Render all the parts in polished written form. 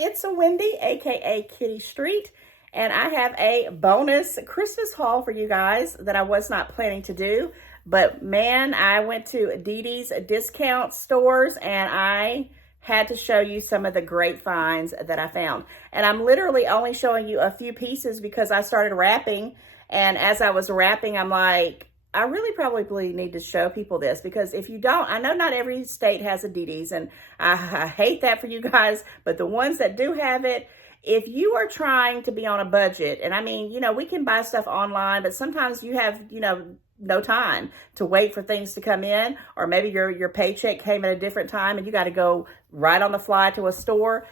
it's a Wendy, aka Kitty Street, and I have a bonus Christmas haul for you guys that I was not planning to do. But man, I went to Dee Dee's discount stores and I had to show you some of the great finds that I found. And I'm literally only showing you a few pieces because I started wrapping, and as I was wrapping, I'm like, I really probably need to show people this, because if you don't, I know not every state has a Dee Dee's, and I hate that for you guys, but the ones that do have it, if you are trying to be on a budget, and I mean, you know, we can buy stuff online, but sometimes you have, you know, no time to wait for things to come in, or maybe your paycheck came at a different time and you got to go right on the fly to a store.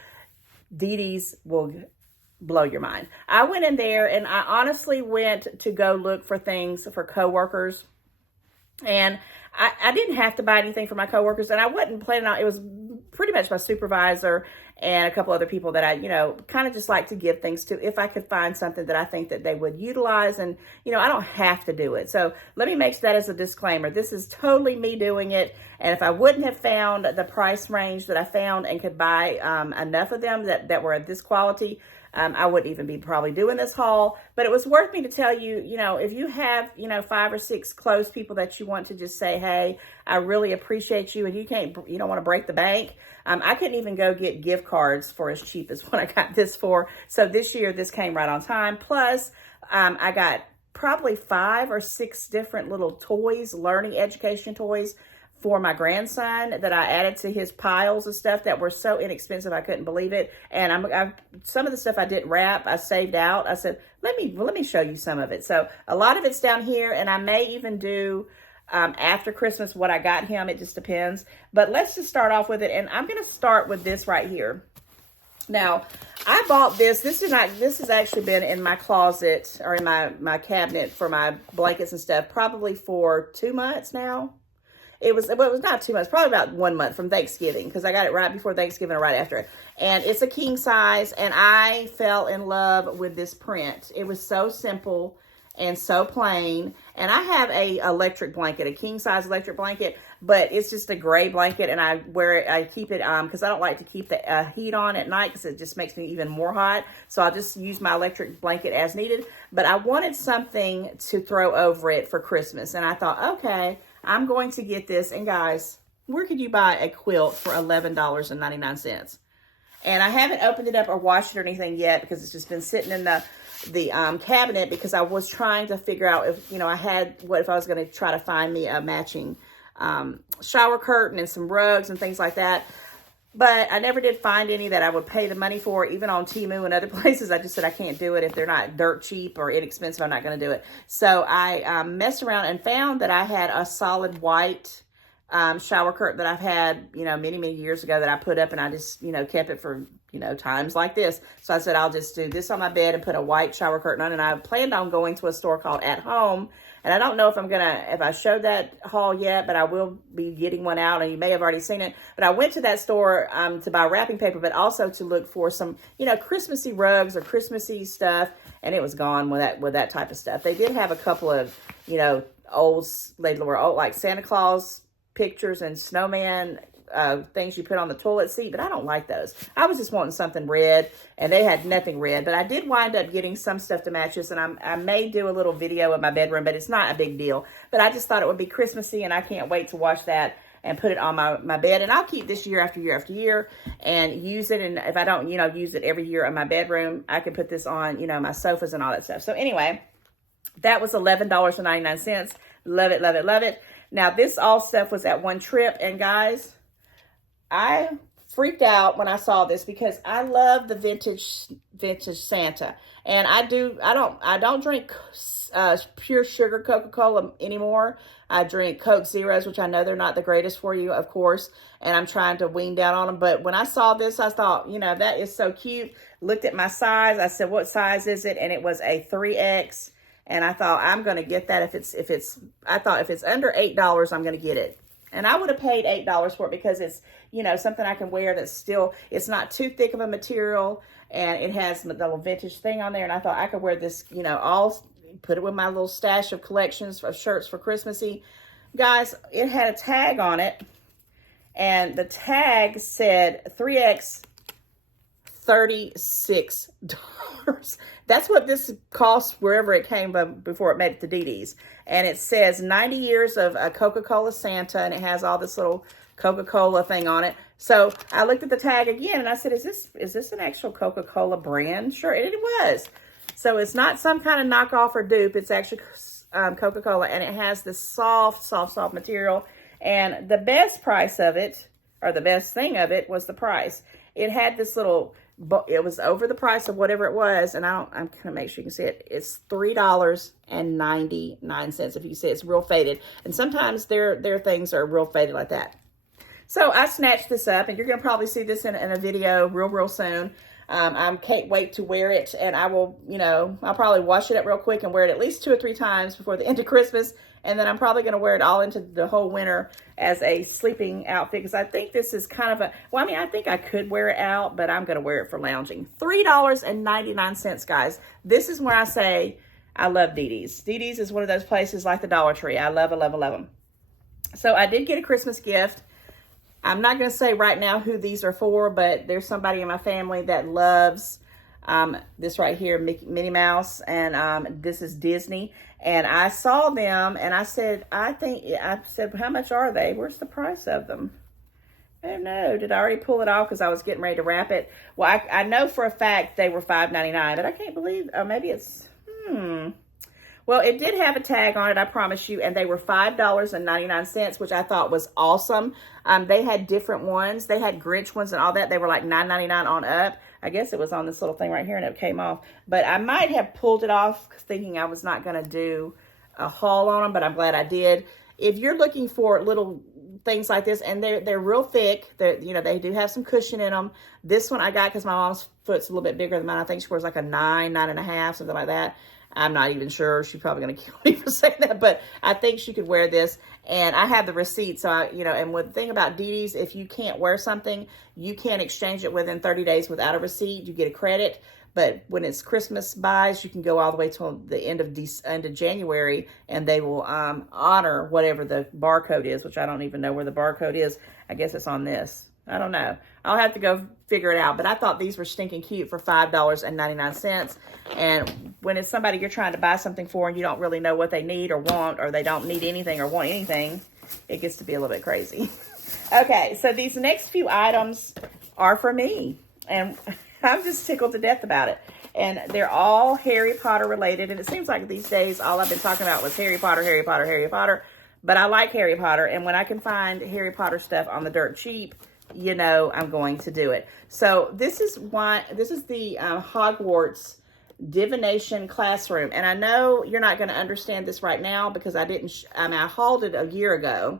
Dee Dee's will blow your mind. I went in there and I honestly went to go look for things for coworkers, and I didn't have to buy anything for my coworkers, and I wasn't planning on, it was pretty much my supervisor and a couple other people that I, you know, kind of just like to give things to if I could find something that I think that they would utilize, and, you know, I don't have to do it. So let me make that as a disclaimer. This is totally me doing it, and if I wouldn't have found the price range that I found and could buy enough of them that were of this quality, I wouldn't even be probably doing this haul. But it was worth me to tell you, you know, if you have, you know, 5 or 6 close people that you want to just say, hey, I really appreciate you, and you don't want to break the bank. I couldn't even go get gift cards for as cheap as what I got this for. So this year, this came right on time. Plus, I got probably 5 or 6 different little toys, learning education toys for my grandson that I added to his piles of stuff that were so inexpensive I couldn't believe it. And some of the stuff I didn't wrap, I saved out. I said, let me show you some of it. So a lot of it's down here, and I may even do after Christmas what I got him. It just depends. But let's just start off with it, and I'm going to start with this right here. Now, I bought this. This has actually been in my closet or in my cabinet for my blankets and stuff probably for 2 months now. It was not 2 months, probably about 1 month from Thanksgiving, because I got it right before Thanksgiving or right after it. And it's a king size, and I fell in love with this print. It was so simple and so plain. And I have a electric blanket, a king size electric blanket, but it's just a gray blanket, and I keep it because I don't like to keep the heat on at night because it just makes me even more hot. So I'll just use my electric blanket as needed. But I wanted something to throw over it for Christmas, and I thought, okay, I'm going to get this. And guys, where could you buy a quilt for $11.99? And I haven't opened it up or washed it or anything yet because it's just been sitting in the cabinet, because I was trying to figure out if, you know, if I was going to try to find me a matching shower curtain and some rugs and things like that. But I never did find any that I would pay the money for, even on Temu and other places. I just said I can't do it. If they're not dirt cheap or inexpensive, I'm not going to do it. So I messed around and found that I had a solid white shower curtain that I've had, you know, many, many years ago that I put up, and I just, you know, kept it for, you know, times like this. So I said, I'll just do this on my bed and put a white shower curtain on. And I planned on going to a store called At Home. And I don't know if I showed that haul yet, but I will be getting one out, and you may have already seen it. But I went to that store to buy wrapping paper, but also to look for some, you know, Christmassy rugs or Christmassy stuff. And it was gone with that type of stuff. They did have a couple of, you know, they were old, like Santa Claus pictures and snowman things you put on the toilet seat, but I don't like those. I was just wanting something red, and they had nothing red. But I did wind up getting some stuff to match this, and I may do a little video of my bedroom, but it's not a big deal. But I just thought it would be Christmassy, and I can't wait to wash that and put it on my bed. And I'll keep this year after year after year and use it. And if I don't, you know, use it every year in my bedroom, I can put this on, you know, my sofas and all that stuff. So anyway, that was $11.99. Love it, love it, love it. Now, this all stuff was at one trip, and guys, I freaked out when I saw this because I love the vintage Santa, and I don't drink pure sugar Coca-Cola anymore. I drink Coke Zeros, which I know they're not the greatest for you, of course, and I'm trying to wean down on them. But when I saw this, I thought, you know, that is so cute. Looked at my size. I said, what size is it? And it was a 3X. And I thought, I'm going to get that if it's under $8, I'm going to get it. And I would have paid $8 for it because it's, you know, something I can wear that's still, it's not too thick of a material, and it has the little vintage thing on there. And I thought I could wear this, you know, put it with my little stash of collections of shirts for Christmassy. Guys, it had a tag on it, and the tag said 3X $36. That's what this cost wherever it came from before it made it to DD's. And it says 90 years of Coca-Cola Santa, and it has all this little Coca-Cola thing on it. So I looked at the tag again and I said, is this an actual Coca-Cola brand? Sure, and it was. So it's not some kind of knockoff or dupe. It's actually Coca-Cola, and it has this soft material. And the best price of it, or the best thing of it, was the price. It had this little, it was over the price of whatever it was, and I'm going to make sure you can see it. It's $3.99. If you see, it's real faded. And sometimes their things are real faded like that. So I snatched this up, and you're going to probably see this in a video real soon. I can't wait to wear it, and I will, I'll probably wash it up real quick and wear it at least 2 or 3 times before the end of Christmas. And then I'm probably going to wear it all into the whole winter as a sleeping outfit, because I think this is kind of I think I could wear it out, but I'm going to wear it for lounging. $3.99, guys. This is where I say I love DD's. DD's is one of those places like the Dollar Tree. I love them. So I did get a Christmas gift. I'm not going to say right now who these are for, but there's somebody in my family that loves this right here, Minnie Mouse, and this is Disney. And I saw them, and I said, how much are they? Where's the price of them? I don't know. Did I already pull it off because I was getting ready to wrap it? Well, I know for a fact they were $5.99, but I can't believe, maybe it's, Well, it did have a tag on it, I promise you, and they were $5.99, which I thought was awesome. They had different ones. They had Grinch ones and all that. They were like $9.99 on up. I guess it was on this little thing right here, and it came off. But I might have pulled it off thinking I was not going to do a haul on them, but I'm glad I did. If you're looking for little things like this, and they're real thick, they do have some cushion in them. This one I got because my mom's foot's a little bit bigger than mine. I think she wears like a 9.5, something like that. I'm not even sure. She's probably going to kill me for saying that, but I think she could wear this. And I have the receipt. So, and the thing about DD's, if you can't wear something, you can't exchange it within 30 days without a receipt. You get a credit. But when it's Christmas buys, you can go all the way till the end of January, and they will honor whatever the barcode is, which I don't even know where the barcode is. I guess it's on this. I don't know. I'll have to go figure it out. But I thought these were stinking cute for $5.99. And when it's somebody you're trying to buy something for and you don't really know what they need or want, or they don't need anything or want anything, it gets to be a little bit crazy. Okay, so these next few items are for me. And I'm just tickled to death about it. And they're all Harry Potter related. And it seems like these days all I've been talking about was Harry Potter, Harry Potter, Harry Potter. But I like Harry Potter. And when I can find Harry Potter stuff on the dirt cheap, I'm going to do it. So this is the Hogwarts divination classroom. And I know you're not going to understand this right now because I hauled it a year ago,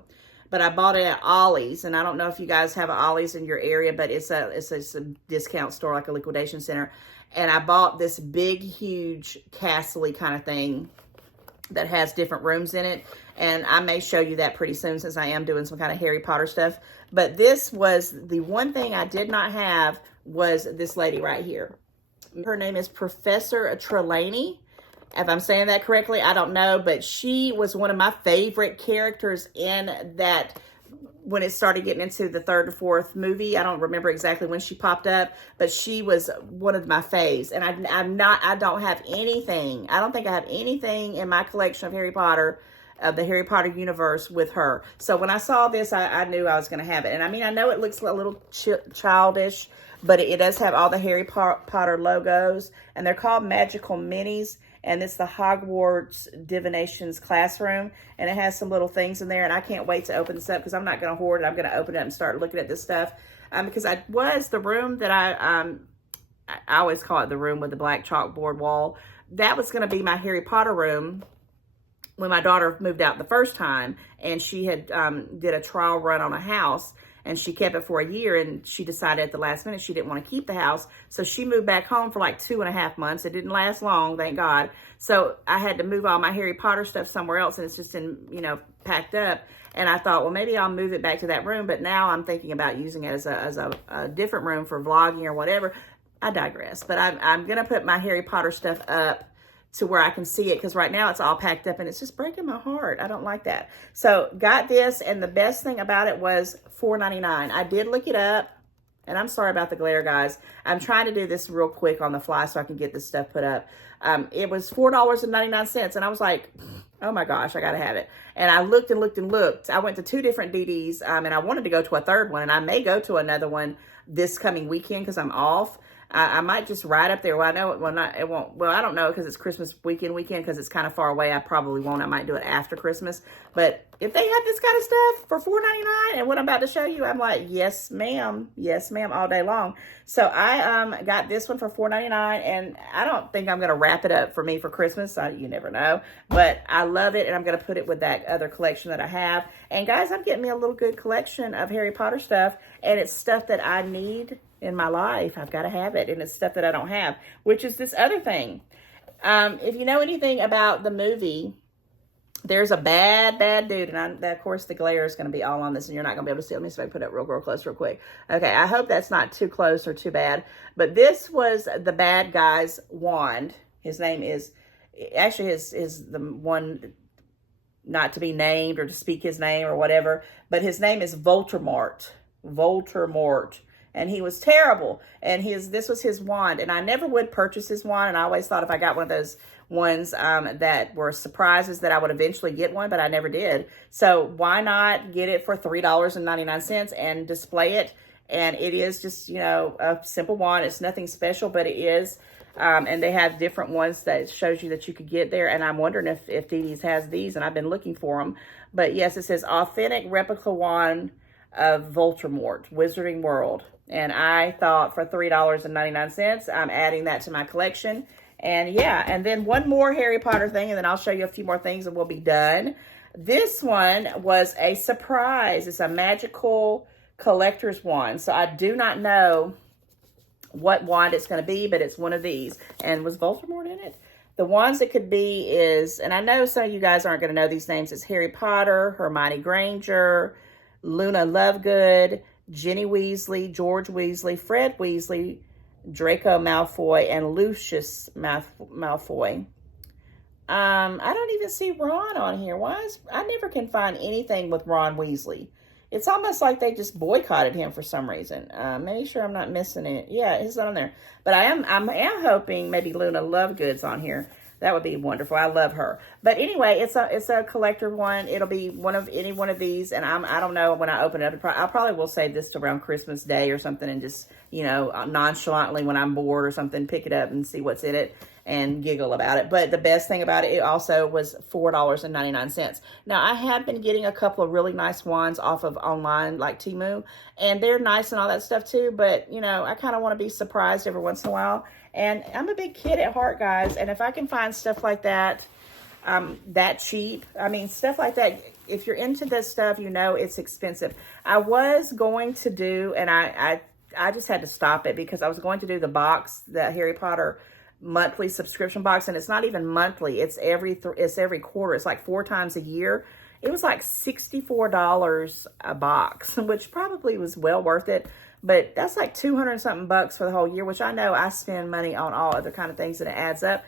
but I bought it at Ollie's. And I don't know if you guys have an Ollie's in your area, but it's a discount store, like a liquidation center. And I bought this big, huge castle-y kind of thing that has different rooms in it. And I may show you that pretty soon since I am doing some kind of Harry Potter stuff. But this was the one thing I did not have was this lady right here. Her name is Professor Trelawney. If I'm saying that correctly, I don't know. But she was one of my favorite characters in that when it started getting into the 3rd or 4th movie. I don't remember exactly when she popped up, but she was one of my faves. And I don't have anything. I don't think I have anything in my collection of Harry Potter, of the Harry Potter universe, with her. So when I saw this, I knew I was going to have it. And I mean, I know it looks a little childish, but it does have all the Harry Potter logos, and they're called Magical Minis. And it's the Hogwarts Divinations Classroom. And it has some little things in there. And I can't wait to open this up because I'm not going to hoard it. I'm going to open it up and start looking at this stuff. Because the room that I always call it the room with the black chalkboard wall. That was going to be my Harry Potter room when my daughter moved out the first time. And she had did a trial run on a house. And she kept it for a year, and she decided at the last minute she didn't want to keep the house. So she moved back home for like 2.5 months. It didn't last long, thank God. So I had to move all my Harry Potter stuff somewhere else, and it's just packed up. And I thought, well, maybe I'll move it back to that room. But now I'm thinking about using it as a different room for vlogging or whatever. I digress. But I'm going to put my Harry Potter stuff up to where I can see it, because right now it's all packed up and it's just breaking my heart. I don't like that. So got this, and the best thing about it was $4.99. I did look it up, And I'm sorry about the glare, guys. I'm trying to do this real quick on the fly so I can get this stuff put up. It was $4.99, and I was like, oh my gosh, I got to have it. And I looked and looked and looked. I went to 2 different DDs, and I wanted to go to a third one, and I may go to another one this coming weekend because I'm off. I might just ride up there. Well, I know it will not. It won't. Well, I don't know because it's Christmas weekend because it's kind of far away. I probably won't. I might do it after Christmas. But if they have this kind of stuff for $4.99 and what I'm about to show you, I'm like, yes, ma'am, all day long. So I got this one for $4.99, and I don't think I'm gonna wrap it up for me for Christmas. You never know, but I love it, and I'm gonna put it with that other collection that I have. And guys, I'm getting me a little good collection of Harry Potter stuff, and it's stuff that I need in my life. I've got to have it, and it's stuff that I don't have, which is this other thing. If you know anything about the movie, there's a bad dude, and of course the glare is going to be all on this, and you're not going to be able to see. Let me see if I can put it real close real quick. Okay, I hope that's not too close or too bad, but this was the bad guy's wand. His name is, actually is the one not to be named or to speak his name or whatever, but his name is Voldemort. And he was terrible. And this was his wand. And I never would purchase his wand. And I always thought if I got one of those ones that were surprises that I would eventually get one, but I never did. So why not get it for $3.99 and display it? And it is just, you know, a simple wand. It's nothing special, but it is. And they have different ones that shows you that you could get there. And I'm wondering if DD's has these, and I've been looking for them. But yes, it says authentic replica wand of Voldemort, Wizarding World. And I thought for $3.99, I'm adding that to my collection. And yeah, and then one more Harry Potter thing, and then I'll show you a few more things and we'll be done. This one was a surprise. It's a magical collector's wand. So I do not know what wand it's going to be, but it's one of these. And was Voldemort in it? The ones it could be is, and I know some of you guys aren't going to know these names, it's Harry Potter, Hermione Granger, Luna Lovegood, Ginny Weasley, George Weasley, Fred Weasley, Draco Malfoy, and Lucius Malfoy. I don't even see Ron on here. I never can find anything with Ron Weasley. It's almost like they just boycotted him for some reason. Make sure I'm not missing it. Yeah, it's not on there. But I am hoping maybe Luna Lovegood's on here. That would be wonderful. I love her. But anyway, it's a collector one. It'll be any one of these, and I don't know when I open it up. I probably will save this to around Christmas Day or something, and just, you know, nonchalantly when I'm bored or something, pick it up and see what's in it and giggle about it. But the best thing about it, it also was $4.99. Now, I have been getting a couple of really nice wands off of online, like Temu, and they're nice and all that stuff too. But, you know, I kind of want to be surprised every once in a while. And I'm a big kid at heart, guys. And if I can find stuff like that, that cheap, I mean, stuff like that, if you're into this stuff, you know it's expensive. I was going to do, and I just had to stop it because I was going to do the box, the Harry Potter monthly subscription box. And it's not even monthly. It's every quarter. It's like 4 times a year. It was like $64 a box, which probably was well worth it. But that's like 200 something bucks for the whole year, which I know I spend money on all other kind of things and it adds up.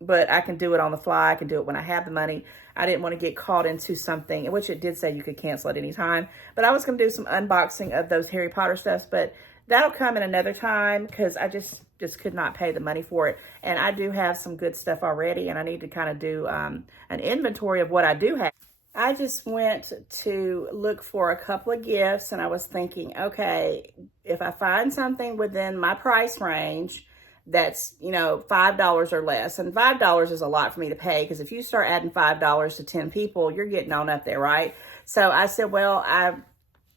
But I can do it on the fly. I can do it when I have the money. I didn't want to get caught into something, which it did say you could cancel at any time. But I was going to do some unboxing of those Harry Potter stuffs, but that'll come in another time because I just could not pay the money for it. And I do have some good stuff already, and I need to kind of do an inventory of what I do have. I just went to look for a couple of gifts, and I was thinking, okay, if I find something within my price range that's, you know, $5 or less, and $5 is a lot for me to pay, because if you start adding $5 to 10 people, you're getting on up there, right? So I said, well, I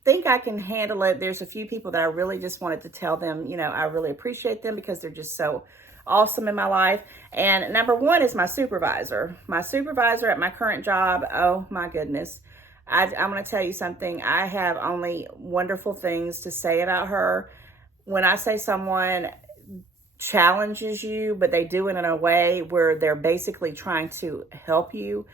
think I can handle it. There's a few people that I really just wanted to tell them, you know, I really appreciate them because they're just so awesome in my life. And number one is my supervisor. My supervisor at my current job, oh my goodness. I'm going to tell you something. I have only wonderful things to say about her. When I say someone challenges you, but they do it in a way where they're basically trying to help you,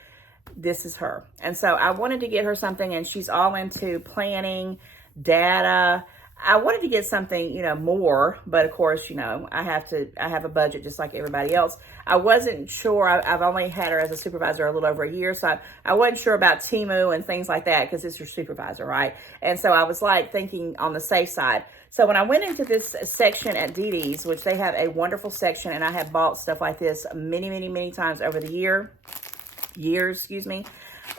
this is her. And so I wanted to get her something, and she's all into planning, data. I wanted to get something, you know, more, but of course, you know, I have a budget just like everybody else. I wasn't sure. I've only had her as a supervisor a little over a year, so I wasn't sure about Temu and things like that because it's your supervisor, right? And so I was like thinking on the safe side. So when I went into this section at DD's, which they have a wonderful section, and I have bought stuff like this many, many, many times over the years, excuse me,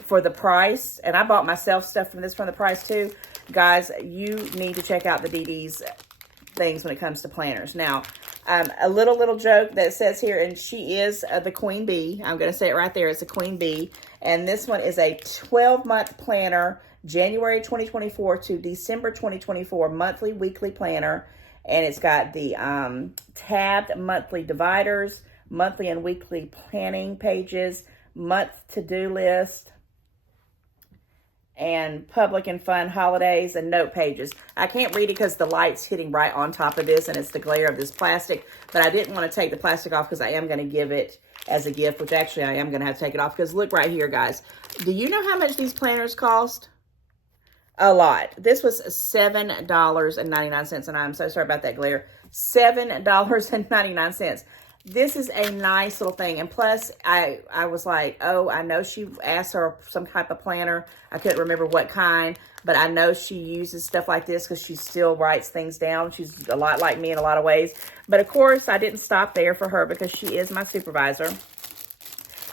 for the price. And I bought myself stuff from the price too. Guys, you need to check out the DD's things when it comes to planners. Now, a little joke that says here, and she is the Queen Bee. I'm going to say it right there. It's a Queen Bee. And this one is a 12-month planner, January 2024 to December 2024, monthly, weekly planner. And it's got the tabbed monthly dividers, monthly and weekly planning pages, month to-do list, and public and fun holidays and note pages. I can't read it because the light's hitting right on top of this and it's the glare of this plastic, but I didn't want to take the plastic off because I am going to give it as a gift, which actually I am going to have to take it off because look right here, guys. Do you know how much these planners cost? A lot. This was $7.99, and I'm so sorry about that glare. $7.99. This is a nice little thing. And plus, I was like, oh, I know she asked her some type of planner. I couldn't remember what kind, but I know she uses stuff like this because she still writes things down. She's a lot like me in a lot of ways. But of course, I didn't stop there for her because she is my supervisor.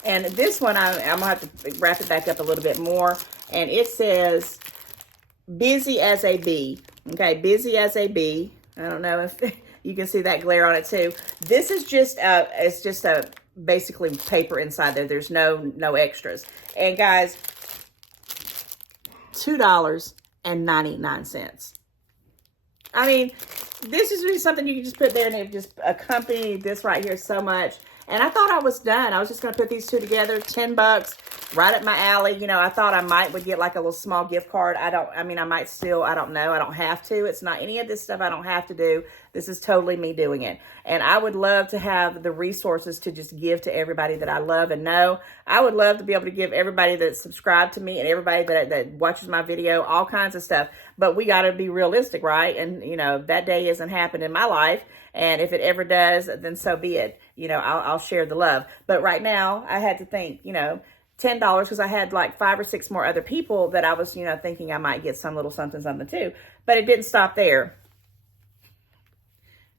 And this one, I'm going to have to wrap it back up a little bit more. And it says, busy as a bee. Okay, busy as a bee. I don't know if you can see that glare on it too. This is just it's just a basically paper inside there. There's no extras. And guys, $2.99. I mean, this is really something you can just put there and it just accompany this right here so much. And I thought I was done. I was just going to put these two together, $10, right up my alley. You know, I thought I would get like a little small gift card. I might still, I don't know. I don't have to. It's not any of this stuff I don't have to do. This is totally me doing it. And I would love to have the resources to just give to everybody that I love and know. I would love to be able to give everybody that subscribed to me and everybody that watches my video, all kinds of stuff. But we got to be realistic, right? And, you know, that day isn't happening in my life. And if it ever does, then so be it. You know, I'll share the love. But right now, I had to think, you know, $10 because I had like 5 or 6 more other people that I was, you know, thinking I might get some little something too. But it didn't stop there.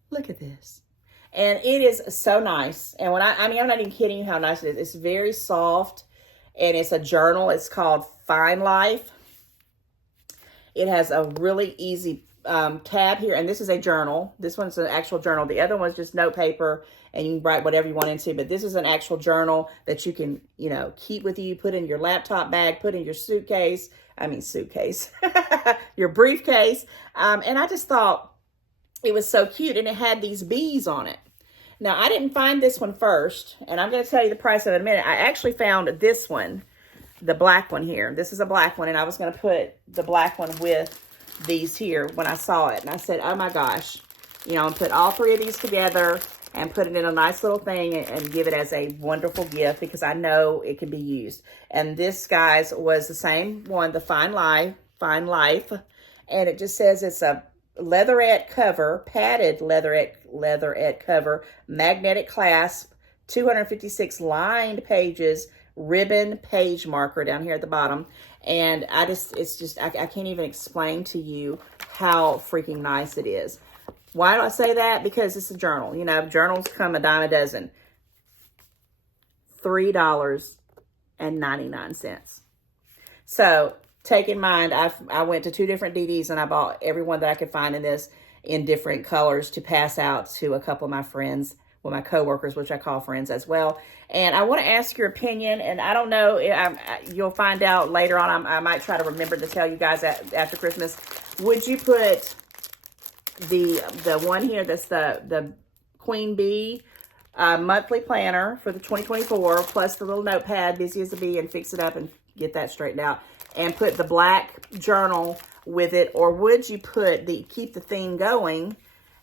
Look at this. And it is so nice. And when I mean, I'm not even kidding you how nice it is. It's very soft and it's a journal. It's called Fine Life. It has a really easy tab here, and this is a journal. This one's an actual journal. The other one's just note paper, and you can write whatever you want into, but this is an actual journal that you can, you know, keep with you, put in your laptop bag, put in your suitcase, your briefcase, and I just thought it was so cute, and it had these bees on it. Now, I didn't find this one first, and I'm going to tell you the price of it in a minute. I actually found this one, the black one here. This is a black one, and I was going to put the black one with these here when I saw it. And I said, oh my gosh, you know, put all 3 of these together and put it in a nice little thing and give it as a wonderful gift because I know it can be used. And this, guys, was the same one, the Fine Life. And it just says it's a leatherette cover, padded leatherette cover, magnetic clasp, 256 lined pages, ribbon page marker down here at the bottom. And I can't even explain to you how freaking nice it is. Why do I say that? Because it's a journal. You know, journals come a dime a dozen. $3.99. So take in mind, I went to 2 different DDs and I bought every one that I could find in this in different colors to pass out to a couple of my friends, well, my coworkers, which I call friends as well. And I want to ask your opinion, and I don't know, you'll find out later on. I might try to remember to tell you guys after Christmas. Would you put the one here that's the Queen Bee monthly planner for the 2024 plus the little notepad, busy as a bee, and fix it up and get that straightened out, and put the black journal with it? Or would you put keep the theme going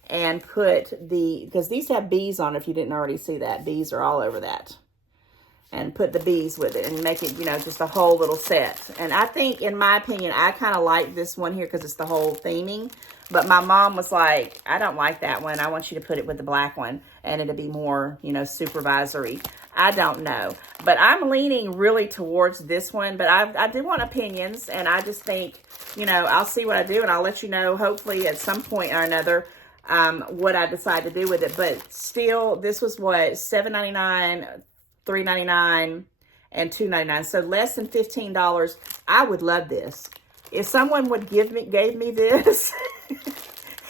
and put because these have bees on it, if you didn't already see that. Bees are all over that. And put the bees with it and make it, you know, just a whole little set. And I think, in my opinion, I kind of like this one here because it's the whole theming. But my mom was like, I don't like that one. I want you to put it with the black one. And it'll be more, you know, supervisory. I don't know. But I'm leaning really towards this one. But I do want opinions. And I just think, you know, I'll see what I do. And I'll let you know, hopefully, at some point or another, what I decide to do with it. But still, this was what? $7.99, $3.99, and $2.99. So less than $15. I would love this. If someone would gave me this,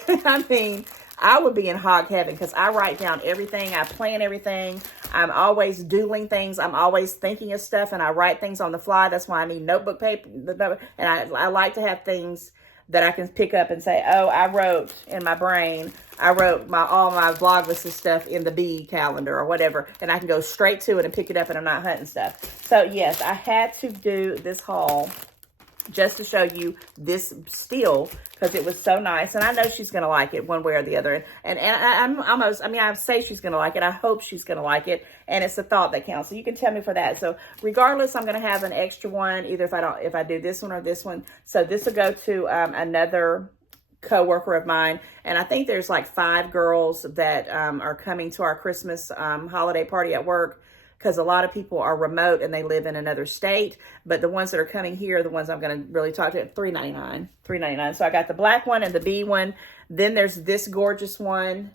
I mean, I would be in hog heaven because I write down everything. I plan everything. I'm always doodling things. I'm always thinking of stuff, and I write things on the fly. That's why I need notebook paper. And I like to have things that I can pick up and say, oh, I wrote in my brain. I wrote all my Vlogmas stuff in the bee calendar or whatever, and I can go straight to it and pick it up, and I'm not hunting stuff. So yes, I had to do this haul just to show you this steal because it was so nice. And I know she's going to like it one way or the other. And I'm almost, I mean, I say she's going to like it. I hope she's going to like it. And it's the thought that counts. So you can tell me for that. So regardless, I'm going to have an extra one, either if I do this one or this one. So this will go to another co-worker of mine. And I think there's like 5 girls that are coming to our Christmas holiday party at work, because a lot of people are remote and they live in another state. But the ones that are coming here are the ones I'm going to really talk to. $3.99. $3.99. So I got the black one and the bee one. Then there's this gorgeous one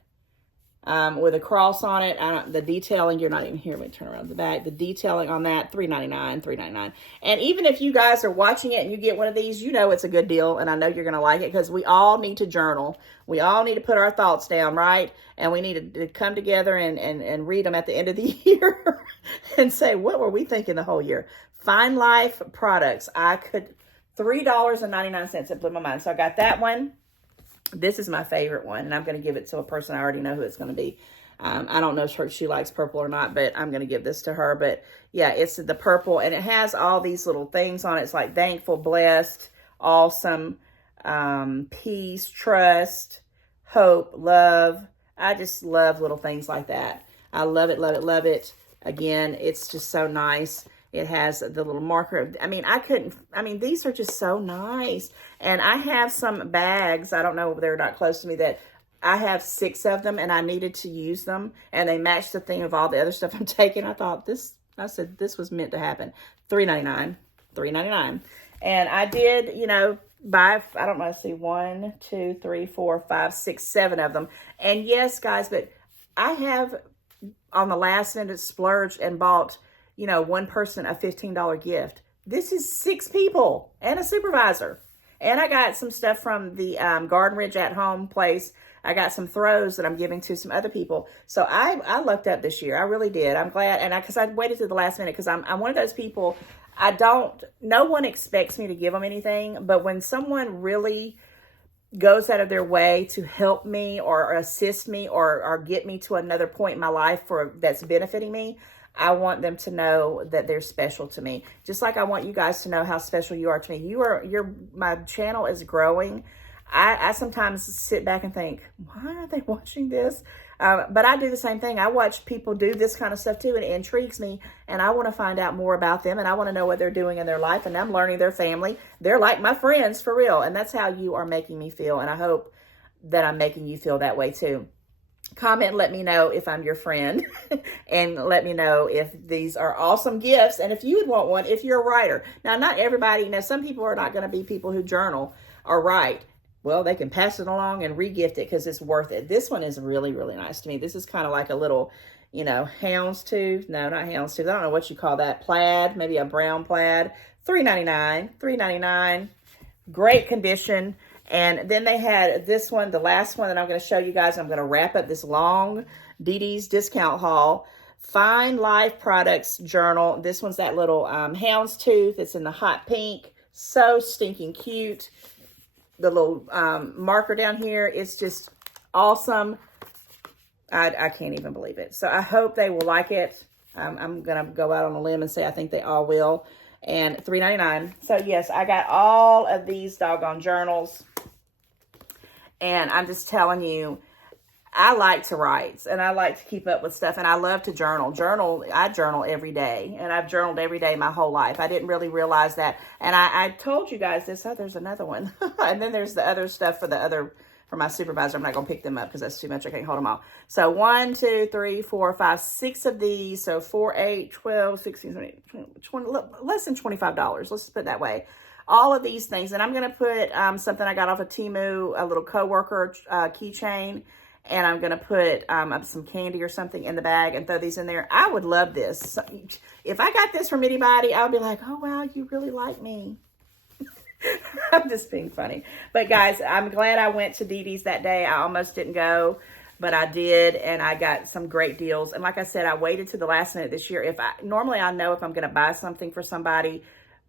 with a cross on it. The detailing, you're not even here. Let me turn around the back. The detailing on that, $3.99, $3.99. And even if you guys are watching it and you get one of these, you know it's a good deal. And I know you're going to like it because we all need to journal. We all need to put our thoughts down, right? And we need to come together and read them at the end of the year and say, what were we thinking the whole year? Fine Life products. I could, $3.99. It blew my mind. So I got that one. This is my favorite one, and I'm going to give it to a person I already know who it's going to be. I don't know if she likes purple or not, but I'm going to give this to her. But yeah, it's the purple, and it has all these little things on it. It's like thankful, blessed, awesome, peace, trust, hope, love. I just love little things like that. I love it, love it, love it. Again, it's just so nice. It has the little marker. I mean, these are just so nice. And I have some bags. I don't know, they're not close to me, that I have 6 of them and I needed to use them. And they match the theme of all the other stuff I'm taking. I said, this was meant to happen. $3.99, $3.99. And I did, you know, buy, I don't know, see 1, 2, 3, 4, 5, 6, 7 of them. And yes, guys, but I have on the last minute splurged and bought, you know, one person a $15 gift. This is 6 people and a supervisor. And I got some stuff from the Garden Ridge at Home place. I got some throws that I'm giving to some other people. So I lucked up this year. I really did. I'm glad. And because I waited to the last minute, because I'm one of those people, no one expects me to give them anything. But when someone really goes out of their way to help me or assist me or get me to another point in my life that's benefiting me, I want them to know that they're special to me. Just like I want you guys to know how special you are to me. My channel is growing. I sometimes sit back and think, why are they watching this? But I do the same thing. I watch people do this kind of stuff too, and it intrigues me. And I want to find out more about them, and I want to know what they're doing in their life. And I'm learning their family. They're like my friends for real. And that's how you are making me feel. And I hope that I'm making you feel that way too. Comment and let me know if I'm your friend and let me know if these are awesome gifts and if you would want one if you're a writer. Now, not everybody, some people are not going to be people who journal or write. Well, they can pass it along and re-gift it because it's worth it. This one is really, really nice to me. This is kind of like a little, houndstooth. No, not houndstooth. I don't know what you call that. Plaid, maybe a brown plaid. $3.99. $3.99. Great condition. And then they had this one, the last one that I'm going to show you guys. I'm going to wrap up this long Dee Dee's discount haul. Fine Life Products Journal. This one's that little houndstooth. It's in the hot pink. So stinking cute. The little marker down here. It's just awesome. I can't even believe it. So I hope they will like it. I'm going to go out on a limb and say I think they all will. And $3.99. So yes, I got all of these doggone journals. And I'm just telling you, I like to write and I like to keep up with stuff and I love to journal. I journal every day and I've journaled every day my whole life. I didn't really realize that. And I told you guys this. Oh, there's another one. And then there's the other stuff for the other for my supervisor. I'm not going to pick them up because that's too much. I can't hold them all. So 1, 2, 3, 4, 5, 6 of these. So 4, 8, 12, 16, 17, 20, less than $25. Let's put it that way. All of these things. And I'm going to put something I got off of Temu, a little coworker keychain. And I'm going to put some candy or something in the bag and throw these in there. I would love this. If I got this from anybody, I would be like, oh, wow, you really like me. I'm just being funny. But guys, I'm glad I went to Dee Dee's that day. I almost didn't go, but I did, and I got some great deals. And like I said, I waited to the last minute this year. Normally I know if I'm going to buy something for somebody,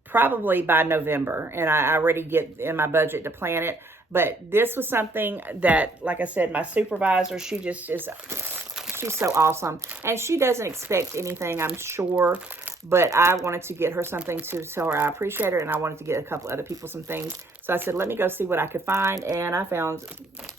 probably by November, and I already get in my budget to plan it. But this was something that, like I said, my supervisor, she's so awesome. And she doesn't expect anything, I'm sure. But I wanted to get her something to tell her I appreciate her. And I wanted to get a couple other people some things. So I said, let me go see what I could find. And I found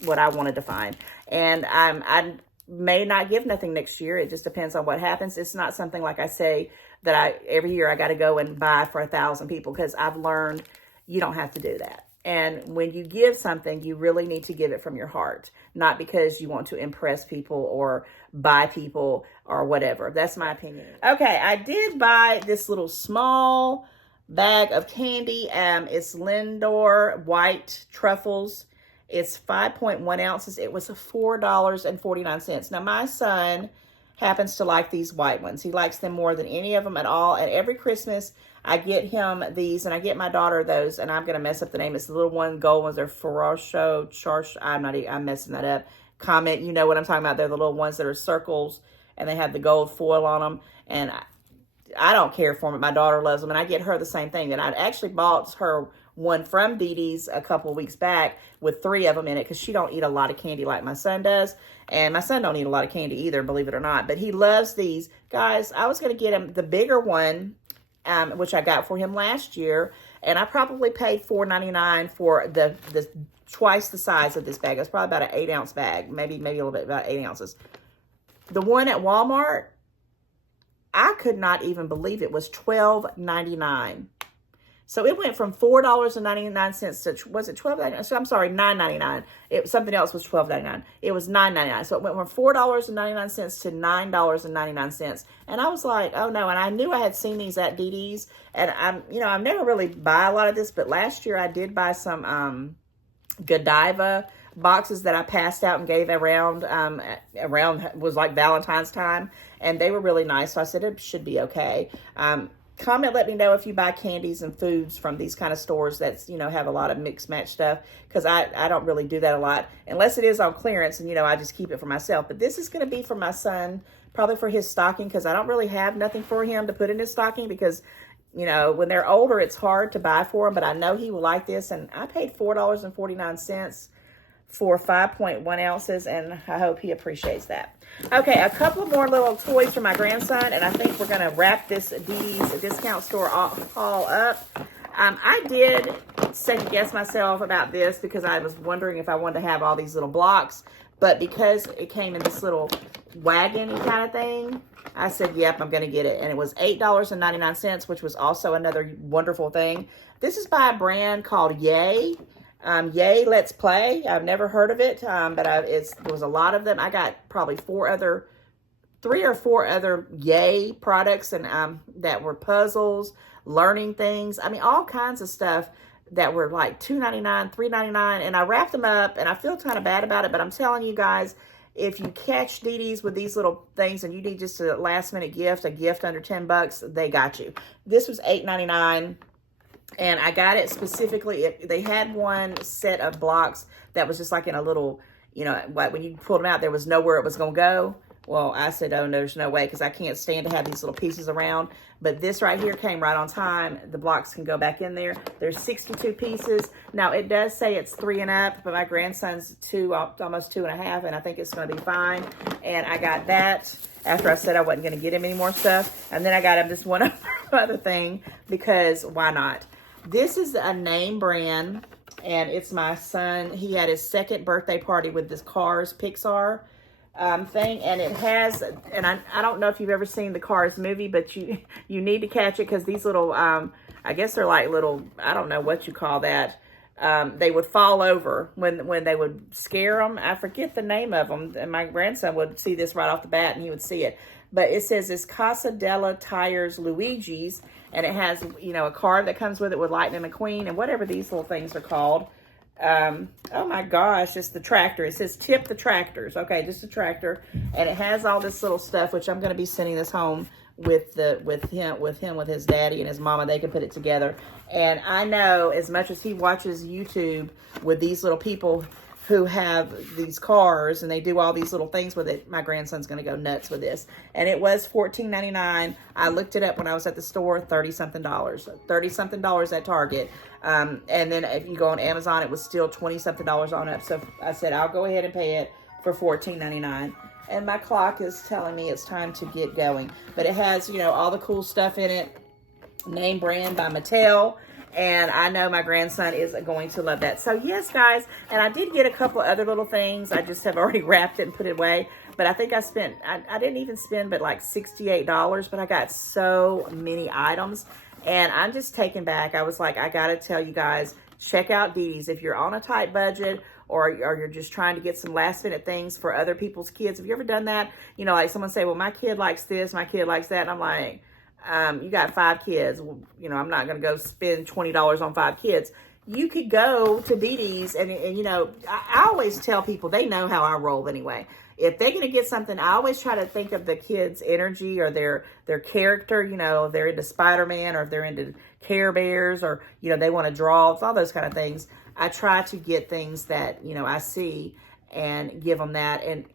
what I wanted to find. And I may not give nothing next year. It just depends on what happens. It's not something, like I say, that every year I got to go and buy for 1,000 people. Because I've learned you don't have to do that. And when you give something, you really need to give it from your heart, not because you want to impress people or buy people or whatever. That's my opinion. Okay, I did buy this little small bag of candy. It's Lindor white truffles. It's 5.1 ounces. It was $4.49. Now, my son happens to like these white ones. He likes them more than any of them at all. And every Christmas, I get him these, and I get my daughter those, and I'm going to mess up the name. It's the little one, gold ones. They're I'm messing that up. Comment, you know what I'm talking about. They're the little ones that are circles, and they have the gold foil on them. And I don't care for them. My daughter loves them, and I get her the same thing. And I actually bought her one from Dee Dee's a couple of weeks back with 3 of them in it because she don't eat a lot of candy like my son does. And my son don't eat a lot of candy either, believe it or not. But he loves these. Guys, I was going to get him the bigger one, which I got for him last year, and I probably paid $4.99 for the twice the size of this bag. It's probably about an 8-ounce bag, maybe a little bit, about 8 ounces. The one at Walmart, I could not even believe it was $12.99. So it went from $4.99 to, was it $12.99? So I'm sorry, $9.99. Something else was $12.99. It was $9.99. So it went from $4.99 to $9.99. And I was like, oh no. And I knew I had seen these at Dee Dee's. And I've never really buy a lot of this, but last year I did buy some Godiva boxes that I passed out and gave around was like Valentine's time. And they were really nice. So I said it should be okay. Comment, let me know if you buy candies and foods from these kind of stores that's, have a lot of mixed match stuff. Because I don't really do that a lot. Unless it is on clearance and, I just keep it for myself. But this is going to be for my son, probably for his stocking. Because I don't really have nothing for him to put in his stocking. Because, when they're older, it's hard to buy for him. But I know he will like this. And I paid $4.49 for 5.1 ounces. And I hope he appreciates that. Okay, a couple more little toys for my grandson, and I think we're going to wrap this Dee Dee's discount store haul up. I did second guess myself about this because I was wondering if I wanted to have all these little blocks, but because it came in this little wagon kind of thing, I said, yep, I'm going to get it. And it was $8.99, which was also another wonderful thing. This is by a brand called Yay. Yay, Let's Play. I've never heard of it, but there was a lot of them. I got probably 3 or 4 other Yay products, and that were puzzles, learning things. I mean, all kinds of stuff that were like $2.99, $3.99, and I wrapped them up, and I feel kind of bad about it, but I'm telling you guys, if you catch Dee Dee's with these little things and you need just a last-minute gift, a gift under $10, they got you. This was $8.99. And I got it specifically, they had one set of blocks that was just like in a little, like when you pulled them out, there was nowhere it was going to go. Well, I said, oh, no, there's no way, because I can't stand to have these little pieces around. But this right here came right on time. The blocks can go back in there. There's 62 pieces. Now, it does say it's 3 and up, but my grandson's 2, almost 2.5, and I think it's going to be fine. And I got that after I said I wasn't going to get him any more stuff. And then I got him this one other thing, because why not? This is a name brand, and it's my son. He had his 2nd birthday party with this Cars Pixar thing, and it has, and I don't know if you've ever seen the Cars movie, but you need to catch it, because these little, I guess they're like little, I don't know what you call that, they would fall over when they would scare them. I forget the name of them. And my grandson would see this right off the bat, and he would see it. But it says it's Casa della Tires Luigi's, and it has, you know, a card that comes with it with Lightning McQueen and whatever these little things are called. Oh my gosh, it's the tractor. It says tip the tractors. Okay, just a tractor. And it has all this little stuff, which I'm going to be sending this home with his daddy and his mama. They can put it together. And I know as much as he watches YouTube with these little people who have these cars and they do all these little things with it, my grandson's going to go nuts with this. And it was $14.99. I looked it up when I was at the store, $30-something at Target. And then if you go on Amazon, it was still $20-something on up. So I said, I'll go ahead and pay it for $14.99. And my clock is telling me it's time to get going. But it has, you know, all the cool stuff in it. Name brand by Mattel. And I know my grandson is going to love that. So yes, guys, and I did get a couple other little things. I just have already wrapped it and put it away. But I think I spent, I didn't even spend but like $68, but I got so many items. And I'm just taken back. I was like, I got to tell you guys, check out these. If you're on a tight budget or you're just trying to get some last minute things for other people's kids. Have you ever done that? You know, like someone say, well, my kid likes this, my kid likes that. And I'm like, you got 5 kids. Well, you know, I'm not going to go spend $20 on 5 kids. You could go to DD's and you know, I always tell people, they know how I roll anyway. If they're going to get something, I always try to think of the kids' energy or their character. You know, they're into Spider-Man or if they're into Care Bears or, you know, they want to draw, all those kind of things. I try to get things that, you know, I see and give them that. And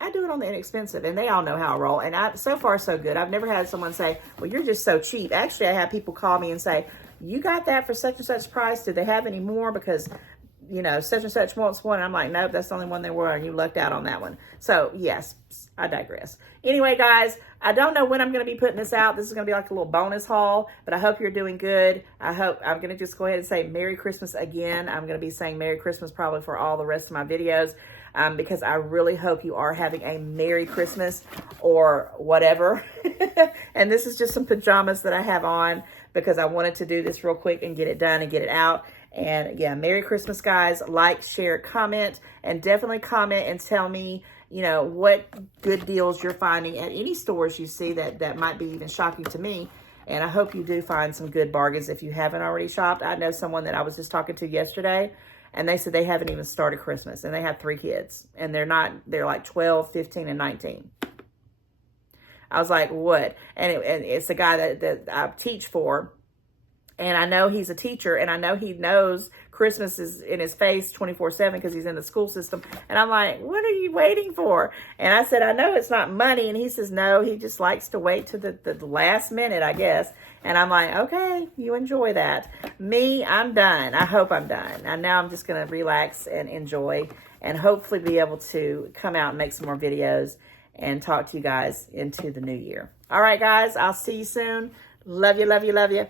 I do it on the inexpensive, and they all know how I roll. And so far, so good. I've never had someone say, well, you're just so cheap. Actually, I have people call me and say, you got that for such and such price. Did they have any more? Because, you know, such and such wants one. And I'm like, nope, that's the only one there were, and you lucked out on that one. So, yes, I digress. Anyway, guys, I don't know when I'm going to be putting this out. This is going to be like a little bonus haul, but I hope you're doing good. I'm going to just go ahead and say Merry Christmas again. I'm going to be saying Merry Christmas probably for all the rest of my videos. Because I really hope you are having a Merry Christmas or whatever. And this is just some pajamas that I have on because I wanted to do this real quick and get it done and get it out. And yeah, Merry Christmas, guys. Like, share, comment, and definitely comment and tell me, you know, what good deals you're finding at any stores you see that might be even shocking to me. And I hope you do find some good bargains if you haven't already shopped. I know someone that I was just talking to yesterday, and they said they haven't even started Christmas, and they have 3 kids, and they're like 12, 15, and 19. I was like, what? And it's a guy that I teach for, and I know he's a teacher, and I know he knows Christmas is in his face 24/7 because he's in the school system. And I'm like, what are you waiting for? And I said, I know it's not money. And he says, no, he just likes to wait to the last minute, I guess. And I'm like, okay, you enjoy that. Me, I'm done. I hope I'm done. And now I'm just going to relax and enjoy and hopefully be able to come out and make some more videos and talk to you guys into the new year. All right, guys, I'll see you soon. Love you, love you, love you.